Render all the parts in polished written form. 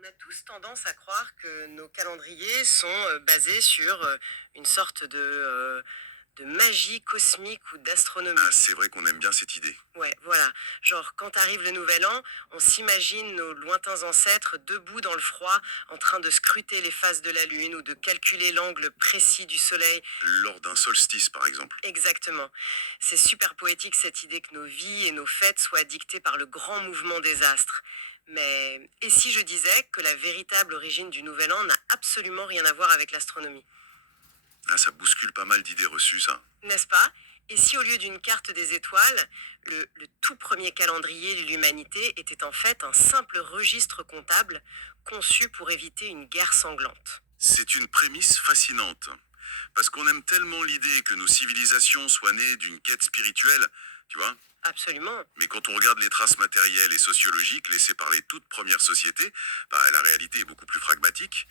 On a tous tendance à croire que nos calendriers sont basés sur une sorte de magie cosmique ou Ah, d'astronomie. c'est vrai qu'on aime bien cette idée. Ouais, voilà. Genre, quand arrive le nouvel an, on s'imagine nos lointains ancêtres debout dans le froid, en train de scruter les phases de la Lune ou de calculer l'angle précis du Soleil. Lors d'un solstice, par exemple. Exactement. C'est super poétique cette idée que nos vies et nos fêtes soient dictées par le grand mouvement des astres. Mais et si je disais que la véritable origine du Nouvel An n'a absolument rien à voir avec l'astronomie? Ah, ça bouscule pas mal d'idées reçues, ça. N'est-ce pas? Et si au lieu d'une carte des étoiles, le tout premier calendrier de l'humanité était en fait un simple registre comptable conçu pour éviter une guerre sanglante? C'est une prémisse fascinante. Parce qu'on aime tellement l'idée que nos civilisations soient nées d'une quête spirituelle, tu vois. Absolument. Mais quand on regarde les traces matérielles et sociologiques laissées par les toutes premières sociétés, bah, la réalité est beaucoup plus pragmatique.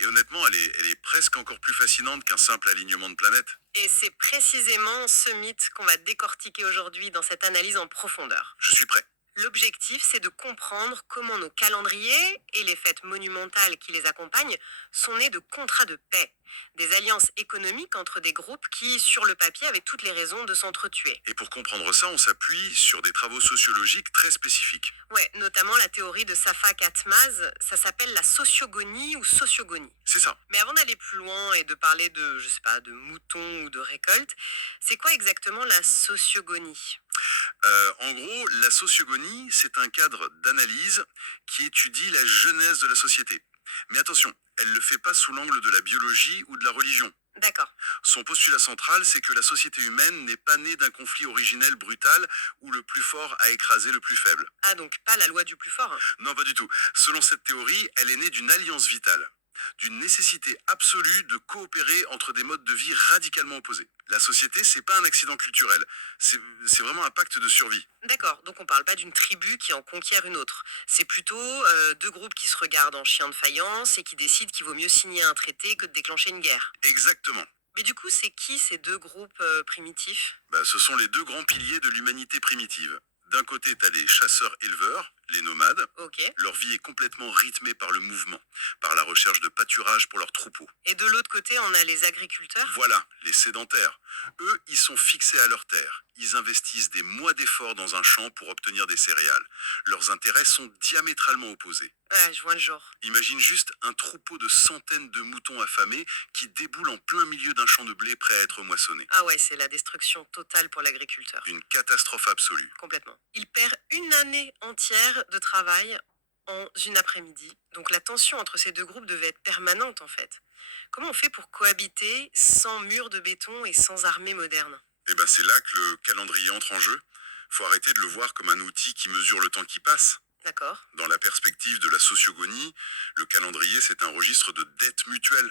Et honnêtement, elle est presque encore plus fascinante qu'un simple alignement de planètes. Et c'est précisément ce mythe qu'on va décortiquer aujourd'hui dans cette analyse en profondeur. Je suis prêt. L'objectif, c'est de comprendre comment nos calendriers et les fêtes monumentales qui les accompagnent sont nés de contrats de paix, des alliances économiques entre des groupes qui, sur le papier, avaient toutes les raisons de s'entretuer. Et pour comprendre ça, on s'appuie sur des travaux sociologiques très spécifiques. Ouais, notamment la théorie de Safak Atmaz, ça s'appelle la sociogonie ou sociogonie. C'est ça. Mais avant d'aller plus loin et de parler de, je sais pas, de moutons ou de récoltes, c'est quoi exactement la sociogonie? En gros, la sociogonie, c'est un cadre d'analyse qui étudie la genèse de la société. Mais attention, elle ne le fait pas sous l'angle de la biologie ou de la religion. D'accord. Son postulat central, c'est que la société humaine n'est pas née d'un conflit originel brutal où le plus fort a écrasé le plus faible. Ah, donc pas la loi du plus fort, hein. Non, pas du tout. Selon cette théorie, elle est née d'une alliance vitale, d'une nécessité absolue de coopérer entre des modes de vie radicalement opposés. La société, c'est pas un accident culturel, c'est vraiment un pacte de survie. D'accord, donc on parle pas d'une tribu qui en conquiert une autre. C'est plutôt deux groupes qui se regardent en chien de faïence et qui décident qu'il vaut mieux signer un traité que de déclencher une guerre. Exactement. Mais du coup, c'est qui ces deux groupes primitifs? Bah, ce sont les deux grands piliers de l'humanité primitive. D'un côté, tu as les chasseurs-éleveurs, les nomades. Ok. Leur vie est complètement rythmée par le mouvement, par la recherche de pâturage pour leurs troupeaux. Et de l'autre côté, on a les agriculteurs? Voilà, les sédentaires. Eux, ils sont fixés à leur terre. Ils investissent des mois d'efforts dans un champ pour obtenir des céréales. Leurs intérêts sont diamétralement opposés. Ouais, je vois le genre. Imagine juste un troupeau de centaines de moutons affamés qui déboulent en plein milieu d'un champ de blé prêt à être moissonné. Ah ouais, c'est la destruction totale pour l'agriculteur. Une catastrophe absolue. Complètement. Il perd une année entière de travail en une après-midi. Donc la tension entre ces deux groupes devait être permanente en fait. Comment on fait pour cohabiter sans mur de béton et sans armée moderne? Et ben c'est là que le calendrier entre en jeu. Faut arrêter de le voir comme un outil qui mesure le temps qui passe. D'accord. Dans la perspective de la sociogonie, le calendrier c'est un registre de dette mutuelle.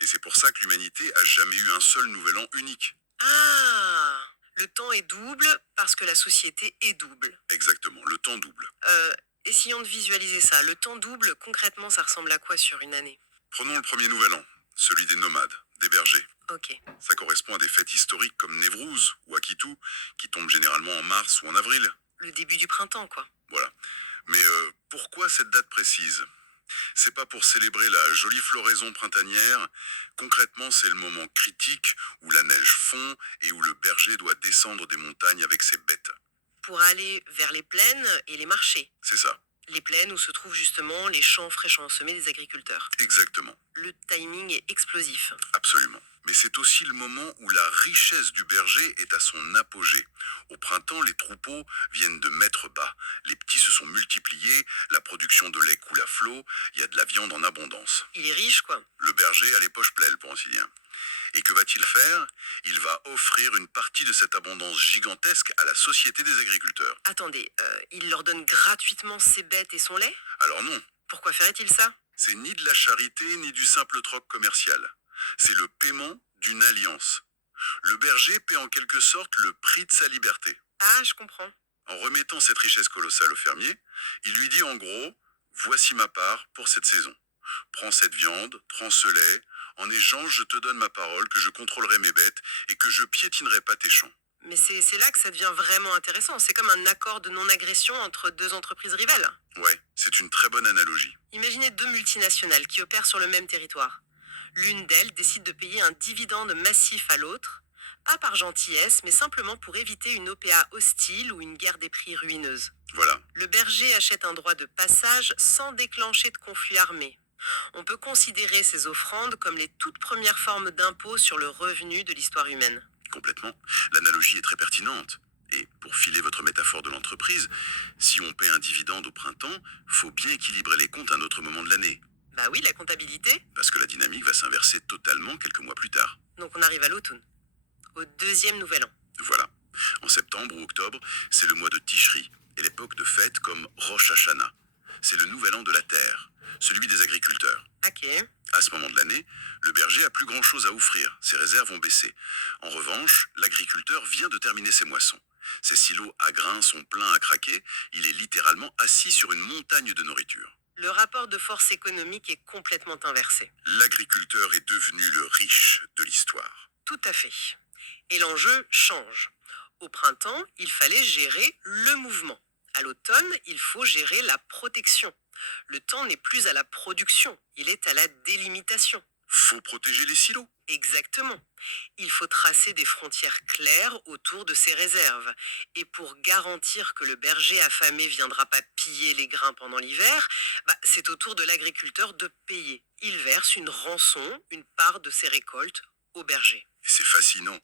Et c'est pour ça que l'humanité a jamais eu un seul nouvel an unique. Ah, le temps est double parce que la société est double. Exactement, le temps double. Euh, Essayons de visualiser ça. Le temps double, concrètement, ça ressemble à quoi sur une année? Prenons le premier nouvel an, celui des nomades, des bergers. Ok. Ça correspond à des fêtes historiques comme Newrouz ou Akitu, qui tombent généralement en mars ou en avril. Le début du printemps, quoi. Voilà. Mais pourquoi cette date précise? C'est pas pour célébrer la jolie floraison printanière. Concrètement, c'est le moment critique où la neige fond et où le berger doit descendre des montagnes avec ses bêtes. Pour aller vers les plaines et les marchés. C'est ça, Les plaines où se trouvent justement les champs fraîchement ensemés des agriculteurs. exactement, Le timing est explosif. absolument. Mais c'est aussi le moment où la richesse du berger est à son apogée. Au printemps, les troupeaux viennent de mettre bas. Les petits se sont multipliés, la production de lait coule à flot, il y a de la viande en abondance. Il est riche, quoi. Le berger a les poches pleines, pour ainsi dire. Et que va-t-il faire? Il va offrir une partie de cette abondance gigantesque à la société des agriculteurs. Attendez, il leur donne gratuitement ses bêtes et son lait? Alors non, Pourquoi ferait-il ça? c'est ni de la charité ni du simple troc commercial. C'est le paiement d'une alliance. Le berger paie en quelque sorte le prix de sa liberté. Ah, je comprends. En remettant cette richesse colossale au fermier, il lui dit en gros, voici ma part pour cette saison. Prends cette viande, prends ce lait, en échange je te donne ma parole que je contrôlerai mes bêtes et que je piétinerai pas tes champs. Mais c'est là que ça devient vraiment intéressant. C'est comme un accord de non-agression entre deux entreprises rivales. Ouais, C'est une très bonne analogie. Imaginez deux multinationales qui opèrent sur le même territoire. L'une d'elles décide de payer un dividende massif à l'autre, pas par gentillesse, mais simplement pour éviter une OPA hostile ou une guerre des prix ruineuse. Voilà. Le berger achète un droit de passage sans déclencher de conflit armé. On peut considérer ces offrandes comme les toutes premières formes d'impôt sur le revenu de l'histoire humaine. Complètement. L'analogie est très pertinente. Et pour filer votre métaphore de l'entreprise, si on paie un dividende au printemps, faut bien équilibrer les comptes à un autre moment de l'année. Bah oui, la comptabilité. Parce que la dynamique va s'inverser totalement quelques mois plus tard. Donc on arrive à l'automne, au deuxième nouvel an. Voilà. En septembre ou octobre, c'est le mois de Tishri, et l'époque de fêtes comme Rosh Hashanah. C'est le nouvel an de la terre, celui des agriculteurs. Ok. À ce moment de l'année, le berger a plus grand-chose à offrir, ses réserves ont baissé. En revanche, l'agriculteur vient de terminer ses moissons. Ses silos à grains sont pleins à craquer, il est littéralement assis sur une montagne de nourriture. Le rapport de force économique est complètement inversé. L'agriculteur est devenu le riche de l'histoire. Tout à fait. Et l'enjeu change. Au printemps, il fallait gérer le mouvement. À l'automne, il faut gérer la protection. Le temps n'est plus à la production, il est à la délimitation. Faut protéger les silos. Exactement. Il faut tracer des frontières claires autour de ses réserves. Et pour garantir que le berger affamé viendra pas piller les grains pendant l'hiver, c'est au tour de l'agriculteur de payer. Il verse une rançon, une part de ses récoltes, au berger. Et c'est fascinant.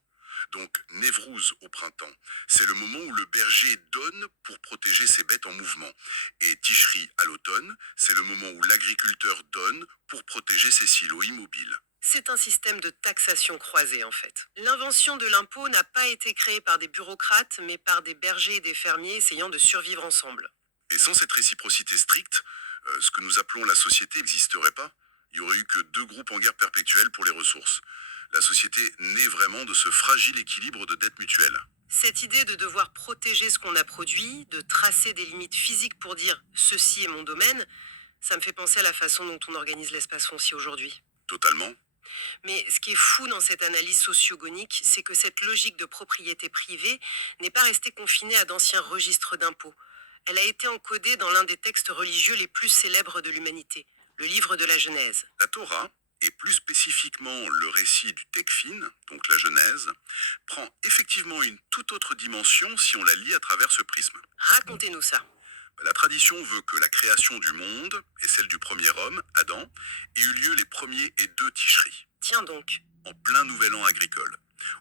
Donc, Névrouz au printemps, c'est le moment où le berger donne pour protéger ses bêtes en mouvement. Et Tishri à l'automne, c'est le moment où l'agriculteur donne pour protéger ses silos immobiles. C'est un système de taxation croisée en fait. L'invention de l'impôt n'a pas été créée par des bureaucrates, mais par des bergers et des fermiers essayant de survivre ensemble. Et sans cette réciprocité stricte, ce que nous appelons la société n'existerait pas. Il n'y aurait eu que deux groupes en guerre perpétuelle pour les ressources. La société naît vraiment de ce fragile équilibre de dette mutuelle. Cette idée de devoir protéger ce qu'on a produit, de tracer des limites physiques pour dire ceci est mon domaine, ça me fait penser à la façon dont on organise l'espace foncier aujourd'hui. Totalement. Mais ce qui est fou dans cette analyse sociogonique, c'est que cette logique de propriété privée n'est pas restée confinée à d'anciens registres d'impôts. Elle a été encodée dans l'un des textes religieux les plus célèbres de l'humanité, le livre de la Genèse. La Torah, et plus spécifiquement le récit du Tekfin, donc la Genèse, prend effectivement une toute autre dimension si on la lit à travers ce prisme. Racontez-nous ça. La tradition veut que la création du monde et celle du premier homme, Adam, ait eu lieu les premiers et 2 Tishri, Tiens donc. en plein nouvel an agricole,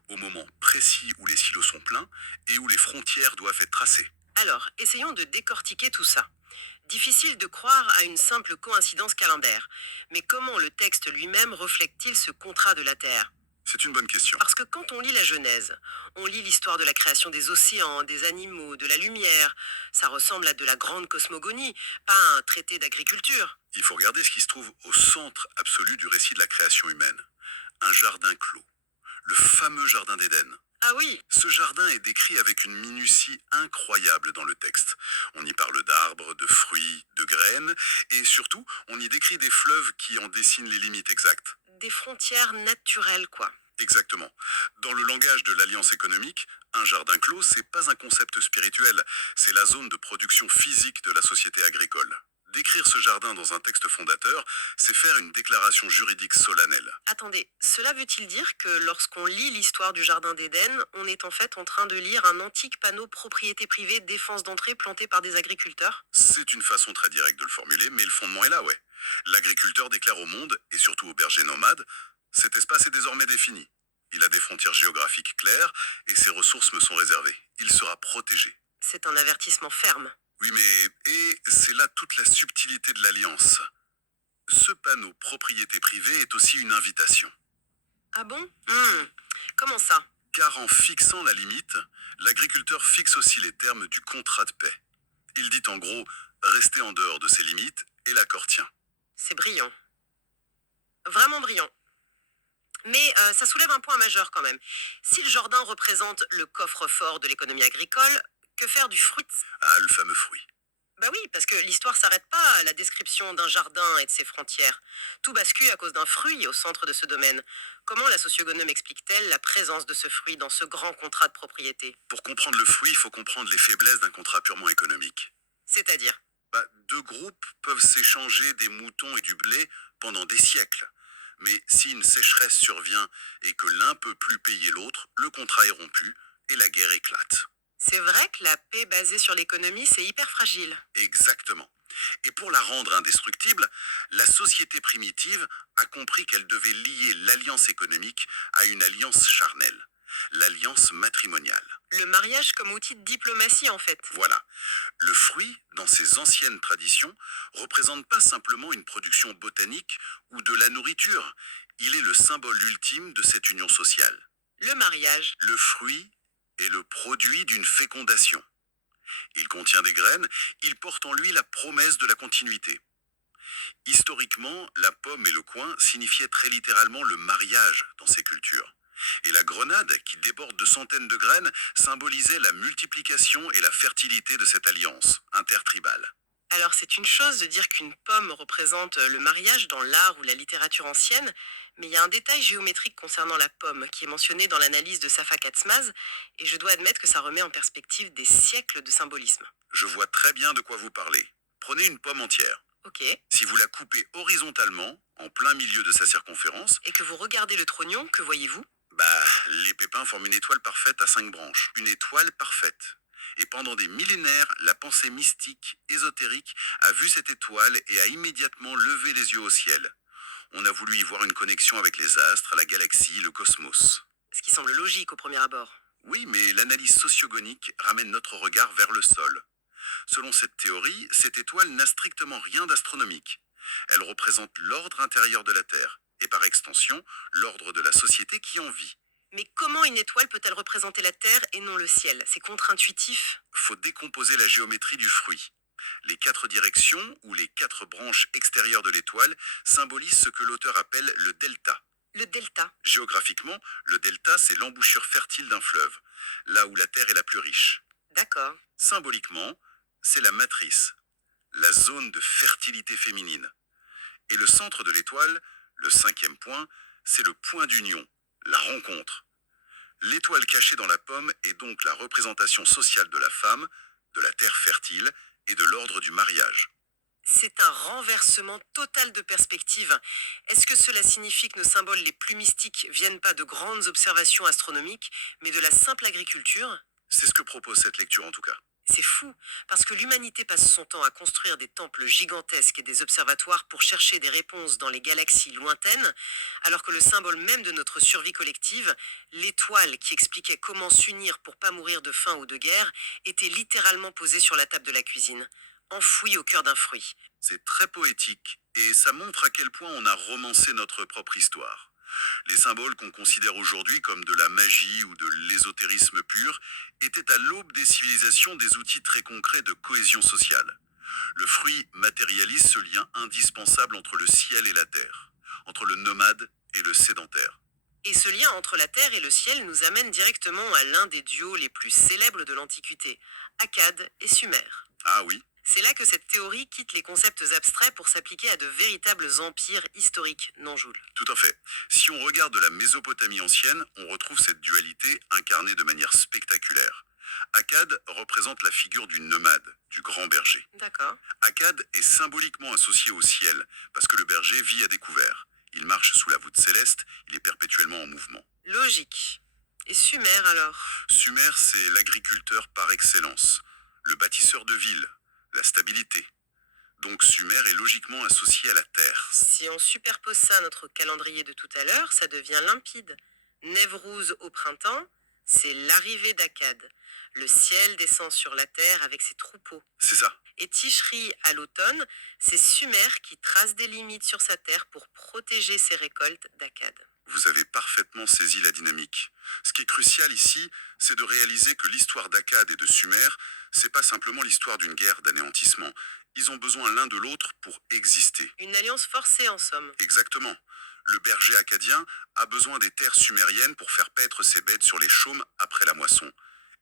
au moment précis où les silos sont pleins et où les frontières doivent être tracées. Alors, essayons de décortiquer tout ça. Difficile de croire à une simple coïncidence calendaire. Mais comment le texte lui-même reflète-t-il ce contrat de la Terre? C'est une bonne question. Parce que quand on lit la Genèse, on lit l'histoire de la création des océans, des animaux, de la lumière. Ça ressemble à de la grande cosmogonie, pas à un traité d'agriculture. Il faut regarder ce qui se trouve au centre absolu du récit de la création humaine. Un jardin clos. Le fameux jardin d'Éden. Ah oui, Ce jardin est décrit avec une minutie incroyable dans le texte. On y parle d'arbres, de fruits, de graines, et surtout, on y décrit des fleuves qui en dessinent les limites exactes. des frontières naturelles quoi. Exactement. Dans le langage de l'alliance économique, un jardin clos, c'est pas un concept spirituel, c'est la zone de production physique de la société agricole. Décrire ce jardin dans un texte fondateur, c'est faire une déclaration juridique solennelle. Attendez, cela veut-il dire que lorsqu'on lit l'histoire du Jardin d'Éden, on est en fait en train de lire un antique panneau propriété privée défense d'entrée planté par des agriculteurs? C'est une façon très directe de le formuler, mais le fondement est là, ouais. L'agriculteur déclare au monde, et surtout aux bergers nomades, cet espace est désormais défini. Il a des frontières géographiques claires, et ses ressources me sont réservées. Il sera protégé. C'est un avertissement ferme. Oui, mais et c'est là toute la subtilité de l'alliance. Ce panneau propriété privée est aussi une invitation. Ah bon? Comment ça? Car en fixant la limite, l'agriculteur fixe aussi les termes du contrat de paix. Il dit en gros, restez en dehors de ces limites et l'accord tient. C'est brillant. Vraiment brillant. Mais ça soulève un point majeur quand même. Si le jardin représente le coffre-fort de l'économie agricole, que faire du fruit? Ah, le fameux fruit. Bah oui, parce que l'histoire s'arrête pas à la description d'un jardin et de ses frontières. Tout bascule à cause d'un fruit au centre de ce domaine. Comment la sociogonome explique-t-elle la présence de ce fruit dans ce grand contrat de propriété? Pour comprendre le fruit, il faut comprendre les faiblesses d'un contrat purement économique. C'est-à-dire? Deux groupes peuvent s'échanger des moutons et du blé pendant des siècles. Mais si une sécheresse survient et que l'un peut plus payer l'autre, le contrat est rompu et la guerre éclate. C'est vrai que la paix basée sur l'économie, c'est hyper fragile. Exactement. Et pour la rendre indestructible, la société primitive a compris qu'elle devait lier l'alliance économique à une alliance charnelle, l'alliance matrimoniale. Le mariage comme outil de diplomatie, en fait. Voilà. Le fruit, dans ses anciennes traditions, représente pas simplement une production botanique ou de la nourriture. Il est le symbole ultime de cette union sociale. Le mariage. Le fruit est le produit d'une fécondation. Il contient des graines, il porte en lui la promesse de la continuité. Historiquement, la pomme et le coin signifiaient très littéralement le mariage dans ces cultures. Et la grenade, qui déborde de centaines de graines, symbolisait la multiplication et la fertilité de cette alliance intertribale. Alors c'est une chose de dire qu'une pomme représente le mariage dans l'art ou la littérature ancienne, mais il y a un détail géométrique concernant la pomme qui est mentionné dans l'analyse de Safa Katzmaz, et je dois admettre que ça remet en perspective des siècles de symbolisme. Je vois très bien de quoi vous parlez. Prenez une pomme entière. Ok. Si vous la coupez horizontalement, en plein milieu de sa circonférence, Et que vous regardez le trognon, que voyez-vous? les pépins forment une étoile parfaite à 5 branches. Une étoile parfaite. Et pendant des millénaires, la pensée mystique, ésotérique, a vu cette étoile et a immédiatement levé les yeux au ciel. On a voulu y voir une connexion avec les astres, la galaxie, le cosmos. Ce qui semble logique au premier abord. Oui, mais l'analyse sociogonique ramène notre regard vers le sol. Selon cette théorie, cette étoile n'a strictement rien d'astronomique. Elle représente l'ordre intérieur de la Terre, et par extension, l'ordre de la société qui en vit. Mais comment une étoile peut-elle représenter la Terre et non le ciel? C'est contre-intuitif. Faut décomposer la géométrie du fruit. Les 4 directions, ou les 4 branches extérieures de l'étoile, symbolisent ce que l'auteur appelle le delta. Le delta. Géographiquement, le delta, c'est l'embouchure fertile d'un fleuve, là où la Terre est la plus riche. D'accord. Symboliquement, c'est la matrice, la zone de fertilité féminine. Et le centre de l'étoile, le 5e point, c'est le point d'union, la rencontre. L'étoile cachée dans la pomme est donc la représentation sociale de la femme, de la terre fertile et de l'ordre du mariage. C'est un renversement total de perspective. Est-ce que cela signifie que nos symboles les plus mystiques viennent pas de grandes observations astronomiques, mais de la simple agriculture? C'est ce que propose cette lecture en tout cas. C'est fou, parce que l'humanité passe son temps à construire des temples gigantesques et des observatoires pour chercher des réponses dans les galaxies lointaines, alors que le symbole même de notre survie collective, l'étoile qui expliquait comment s'unir pour pas mourir de faim ou de guerre, était littéralement posée sur la table de la cuisine, enfouie au cœur d'un fruit. C'est très poétique et ça montre à quel point on a romancé notre propre histoire. Les symboles qu'on considère aujourd'hui comme de la magie ou de l'ésotérisme pur étaient à l'aube des civilisations des outils très concrets de cohésion sociale. Le fruit matérialise ce lien indispensable entre le ciel et la terre, entre le nomade et le sédentaire. Et ce lien entre la Terre et le ciel nous amène directement à l'un des duos les plus célèbres de l'Antiquité, Akkad et Sumer. Ah oui, C'est là que cette théorie quitte les concepts abstraits pour s'appliquer à de véritables empires historiques, Nanjoul. tout à fait. Si on regarde la Mésopotamie ancienne, on retrouve cette dualité incarnée de manière spectaculaire. Akkad représente la figure du nomade, du grand berger. D'accord. Akkad est symboliquement associé au ciel, parce que le berger vit à découvert. Il marche sous la voûte céleste, il est perpétuellement en mouvement. Logique. Et Sumer alors? Sumer, c'est l'agriculteur par excellence, le bâtisseur de villes, la stabilité. Donc Sumer est logiquement associé à la terre. Si on superpose ça à notre calendrier de tout à l'heure, ça devient limpide. Newrouz au printemps, c'est l'arrivée d'Akkad. Le ciel descend sur la terre avec ses troupeaux. C'est ça. Et Tishri à l'automne, c'est Sumer qui trace des limites sur sa terre pour protéger ses récoltes d'Akkad. Vous avez parfaitement saisi la dynamique. Ce qui est crucial ici, c'est de réaliser que l'histoire d'Akkad et de Sumer, c'est pas simplement l'histoire d'une guerre d'anéantissement. Ils ont besoin l'un de l'autre pour exister. Une alliance forcée en somme. Exactement. Le berger akkadien a besoin des terres sumériennes pour faire paître ses bêtes sur les chaumes après la moisson,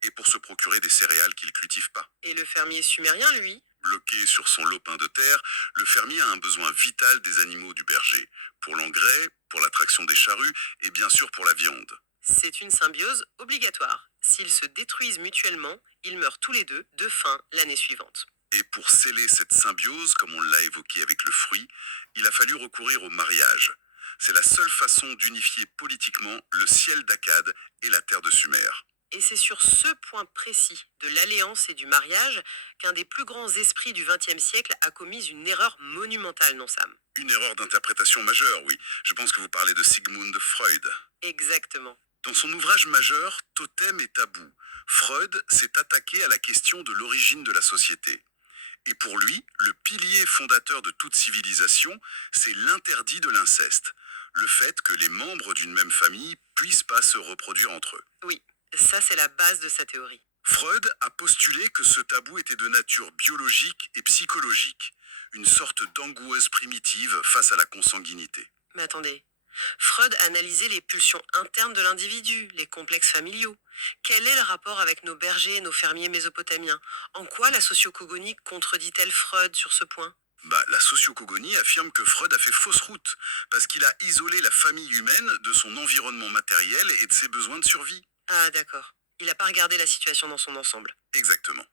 et pour se procurer des céréales qu'il cultive pas. Et le fermier sumérien, lui? Bloqué sur son lopin de terre, le fermier a un besoin vital des animaux du berger, pour l'engrais, pour l'attraction des charrues et bien sûr pour la viande. C'est une symbiose obligatoire. S'ils se détruisent mutuellement, ils meurent tous les deux de faim l'année suivante. Et pour sceller cette symbiose, comme on l'a évoqué avec le fruit, il a fallu recourir au mariage. C'est la seule façon d'unifier politiquement le ciel d'Akkad et la terre de Sumer. Et c'est sur ce point précis de l'alliance et du mariage qu'un des plus grands esprits du XXe siècle a commis une erreur monumentale, non Sam? Une erreur d'interprétation majeure, oui. Je pense que vous parlez de Sigmund Freud. Exactement. Dans son ouvrage majeur, Totem et tabou, Freud s'est attaqué à la question de l'origine de la société. Et pour lui, le pilier fondateur de toute civilisation, c'est l'interdit de l'inceste. Le fait que les membres d'une même famille puissent pas se reproduire entre eux. Oui, ça c'est la base de sa théorie. Freud a postulé que ce tabou était de nature biologique et psychologique, une sorte d'angoisse primitive face à la consanguinité. Mais attendez, Freud analysait les pulsions internes de l'individu, les complexes familiaux. Quel est le rapport avec nos bergers et nos fermiers mésopotamiens? En quoi la sociocogonie contredit-elle Freud sur ce point? La sociocogonie affirme que Freud a fait fausse route, parce qu'il a isolé la famille humaine de son environnement matériel et de ses besoins de survie. Ah d'accord, il n'a pas regardé la situation dans son ensemble. Exactement.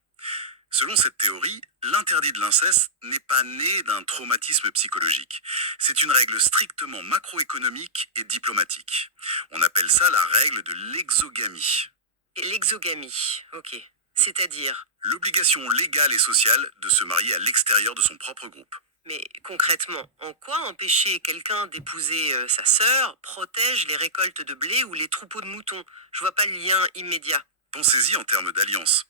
Selon cette théorie, l'interdit de l'inceste n'est pas né d'un traumatisme psychologique. C'est une règle strictement macroéconomique et diplomatique. On appelle ça la règle de l'exogamie. Et l'exogamie, ok. C'est-à-dire, L'obligation légale et sociale de se marier à l'extérieur de son propre groupe. mais concrètement, en quoi empêcher quelqu'un d'épouser sa sœur protège les récoltes de blé ou les troupeaux de moutons? Je vois pas le lien immédiat. Pensez-y en termes d'alliance.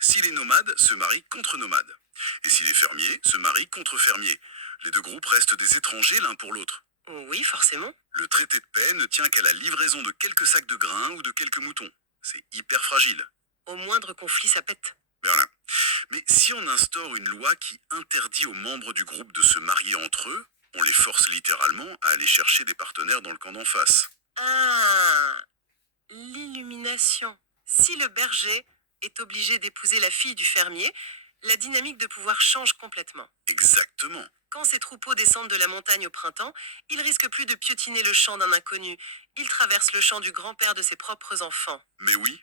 Si les nomades se marient contre nomades, et si les fermiers se marient contre fermiers, les deux groupes restent des étrangers l'un pour l'autre. Oui, forcément. Le traité de paix ne tient qu'à la livraison de quelques sacs de grains ou de quelques moutons. C'est hyper fragile. Au moindre conflit, ça pète. Berlin. Mais si on instaure une loi qui interdit aux membres du groupe de se marier entre eux, on les force littéralement à aller chercher des partenaires dans le camp d'en face. Ah, l'illumination. Si le berger est obligé d'épouser la fille du fermier, la dynamique de pouvoir change complètement. Exactement. Quand ces troupeaux descendent de la montagne au printemps, ils risquent plus de piétiner le champ d'un inconnu. Ils traversent le champ du grand-père de ses propres enfants. Mais oui,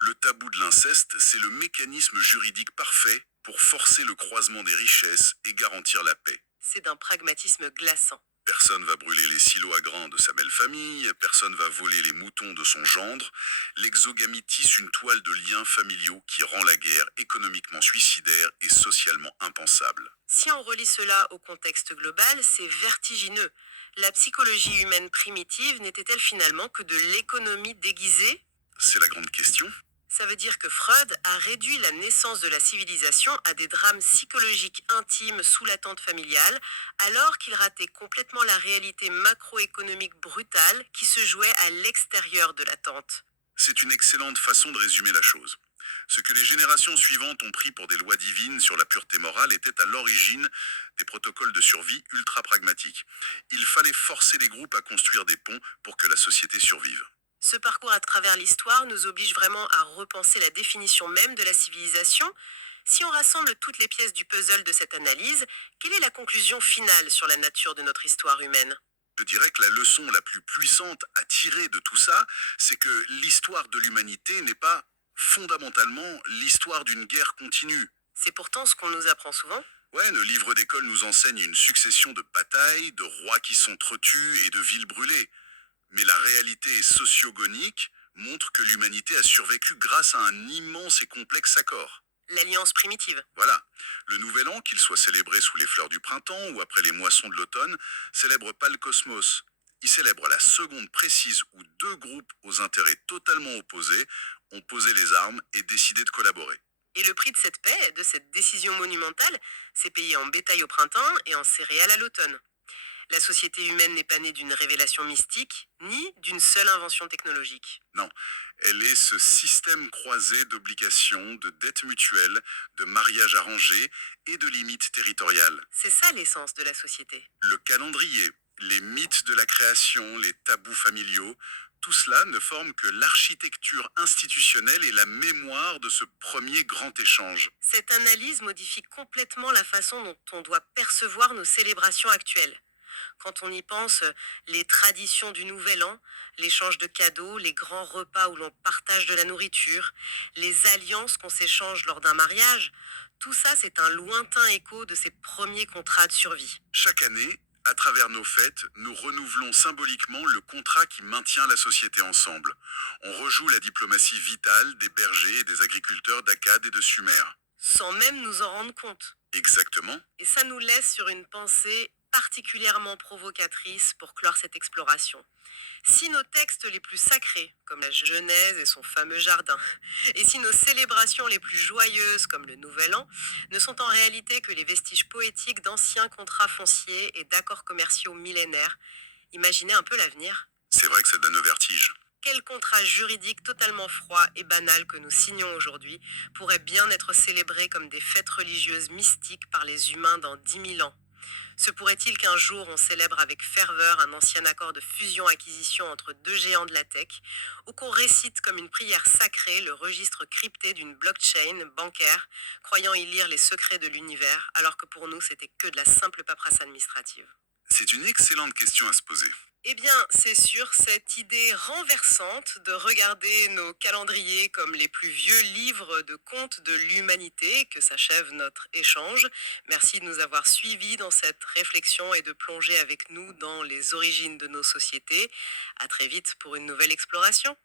le tabou de l'inceste, c'est le mécanisme juridique parfait pour forcer le croisement des richesses et garantir la paix. C'est d'un pragmatisme glaçant. Personne va brûler les silos à grains de sa belle famille, personne va voler les moutons de son gendre. L'exogamie tisse une toile de liens familiaux qui rend la guerre économiquement suicidaire et socialement impensable. Si on relie cela au contexte global, c'est vertigineux. La psychologie humaine primitive n'était-elle finalement que de l'économie déguisée? C'est la grande question. Ça veut dire que Freud a réduit la naissance de la civilisation à des drames psychologiques intimes sous la tente familiale, alors qu'il ratait complètement la réalité macroéconomique brutale qui se jouait à l'extérieur de la tente. C'est une excellente façon de résumer la chose. Ce que les générations suivantes ont pris pour des lois divines sur la pureté morale était à l'origine des protocoles de survie ultra pragmatiques. Il fallait forcer les groupes à construire des ponts pour que la société survive. Ce parcours à travers l'histoire nous oblige vraiment à repenser la définition même de la civilisation. Si on rassemble toutes les pièces du puzzle de cette analyse, quelle est la conclusion finale sur la nature de notre histoire humaine? Je dirais que la leçon la plus puissante à tirer de tout ça, c'est que l'histoire de l'humanité n'est pas fondamentalement l'histoire d'une guerre continue. C'est pourtant ce qu'on nous apprend souvent. Ouais, nos livres d'école nous enseignent une succession de batailles, de rois qui s'entretuent et de villes brûlées. Mais la réalité sociogonique montre que l'humanité a survécu grâce à un immense et complexe accord. L'alliance primitive. Voilà. Le nouvel an, qu'il soit célébré sous les fleurs du printemps ou après les moissons de l'automne, célèbre pas le cosmos. Il célèbre la seconde précise où deux groupes aux intérêts totalement opposés ont posé les armes et décidé de collaborer. Et le prix de cette paix, de cette décision monumentale, c'est payé en bétail au printemps et en céréales à l'automne. La société humaine n'est pas née d'une révélation mystique, ni d'une seule invention technologique. Non, elle est ce système croisé d'obligations, de dettes mutuelles, de mariages arrangés et de limites territoriales. C'est ça l'essence de la société. Le calendrier, les mythes de la création, les tabous familiaux, tout cela ne forme que l'architecture institutionnelle et la mémoire de ce premier grand échange. Cette analyse modifie complètement la façon dont on doit percevoir nos célébrations actuelles. Quand on y pense, les traditions du Nouvel An, l'échange de cadeaux, les grands repas où l'on partage de la nourriture, les alliances qu'on s'échange lors d'un mariage, Tout ça, c'est un lointain écho de ces premiers contrats de survie. Chaque année, à travers nos fêtes, nous renouvelons symboliquement le contrat qui maintient la société ensemble. On rejoue la diplomatie vitale des bergers et des agriculteurs d'Akkad et de Sumer. Sans même nous en rendre compte. Exactement. Et ça nous laisse sur une pensée particulièrement provocatrice pour clore cette exploration. Si nos textes les plus sacrés, comme la Genèse et son fameux jardin, et si nos célébrations les plus joyeuses, comme le Nouvel An, ne sont en réalité que les vestiges poétiques d'anciens contrats fonciers et d'accords commerciaux millénaires, imaginez un peu l'avenir. C'est vrai que ça donne le vertige. Quel contrat juridique totalement froid et banal que nous signons aujourd'hui pourrait bien être célébré comme des fêtes religieuses mystiques par les humains dans 10 000 ans? Se pourrait-il qu'un jour on célèbre avec ferveur un ancien accord de fusion-acquisition entre deux géants de la tech, ou qu'on récite comme une prière sacrée le registre crypté d'une blockchain bancaire, croyant y lire les secrets de l'univers, alors que pour nous c'était que de la simple paperasse administrative? C'est une excellente question à se poser. Eh bien, c'est sur cette idée renversante de regarder nos calendriers comme les plus vieux livres de contes de l'humanité que s'achève notre échange. Merci de nous avoir suivis dans cette réflexion et de plonger avec nous dans les origines de nos sociétés. À très vite pour une nouvelle exploration.